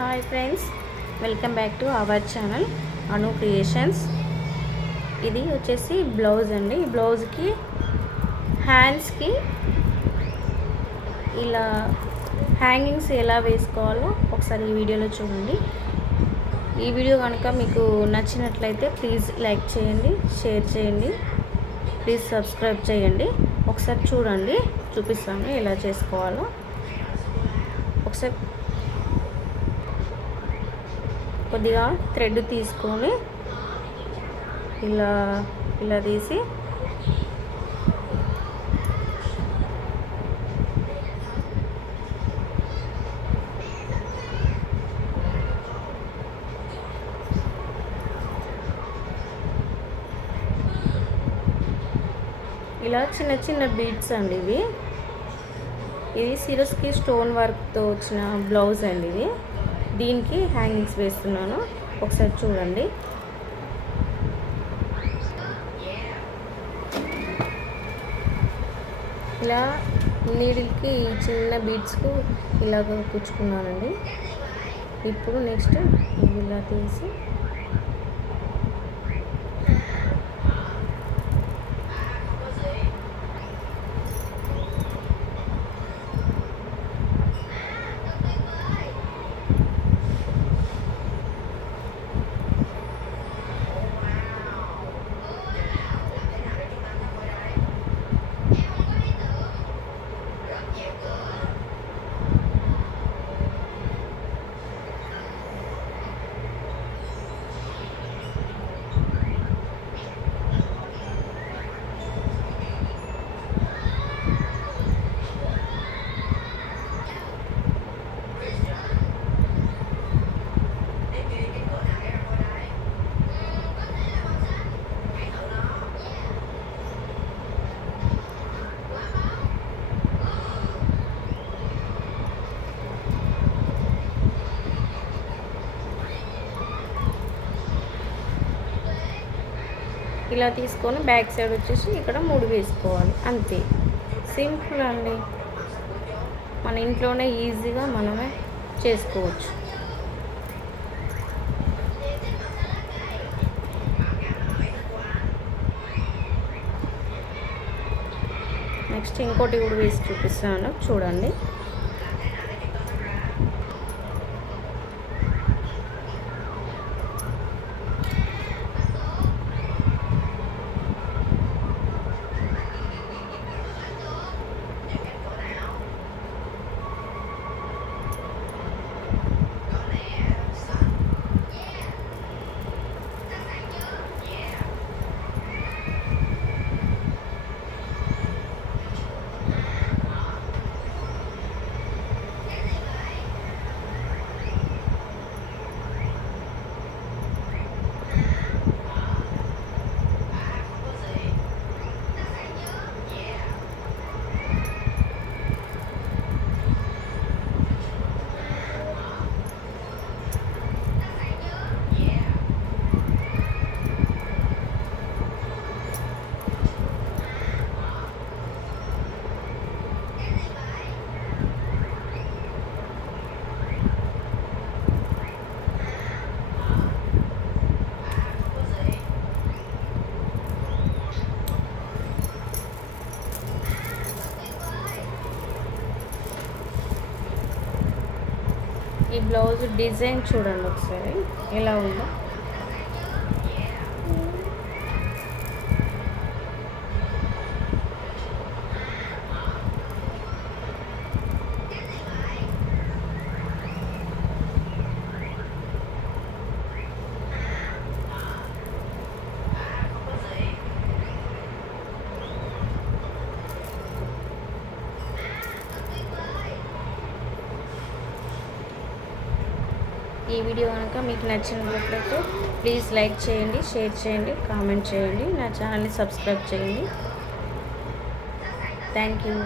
Hi friends, welcome back to our channel అను క్రియేషన్స్. ఇది వచ్చేసి బ్లౌజ్ అండి. ఈ బ్లౌజ్కి హ్యాండ్స్కి ఇలా హ్యాంగింగ్స్ ఎలా వేసుకోవాలో ఒకసారి ఈ వీడియోలో చూడండి. ఈ వీడియో కనుక మీకు నచ్చినట్లయితే ప్లీజ్ లైక్ చేయండి, షేర్ చేయండి, ప్లీజ్ సబ్స్క్రైబ్ చేయండి. ఒకసారి చూడండి, చూపిస్తాను ఎలా చేసుకోవాలో. ఒకసారి కొద్దిగా థ్రెడ్ తీసుకొని ఇలా ఇలా తీసి ఇలా చిన్న చిన్న బీడ్స్ అండి. ఇది సిరోస్కి స్టోన్ వర్క్తో వచ్చిన బ్లౌజ్ అండి. దీనికి హ్యాంగింగ్స్ వేస్తున్నాను, ఒకసారి చూడండి. ఇలా నీడిల్కి చిన్న బీడ్స్కు ఇలాగ కుచ్చుకున్నానండి. ఇప్పుడు నెక్స్ట్ ఇలా తీసి ఇలా తీసుకొని బ్యాక్ సైడ్ వచ్చేసి ఇక్కడ 3 వేసుకోవాలి. అంతే, సింపుల్ అండి. మన ఇంట్లోనే ఈజీగా మనమే చేసుకోవచ్చు. నెక్స్ట్ ఇంకోటి కూడా వేసి చూపిస్తాను, చూడండి. ఈ బ్లౌజ్ డిజైన్ చూడండి ఒకసారి ఎలా ఉందో. ఈ వీడియో కనుక మీకు నచ్చినట్లయితే ప్లీజ్ లైక్ చేయండి, షేర్ చేయండి, కామెంట్ చేయండి, నా ఛానల్ని సబ్స్క్రైబ్ చేయండి. Thank you.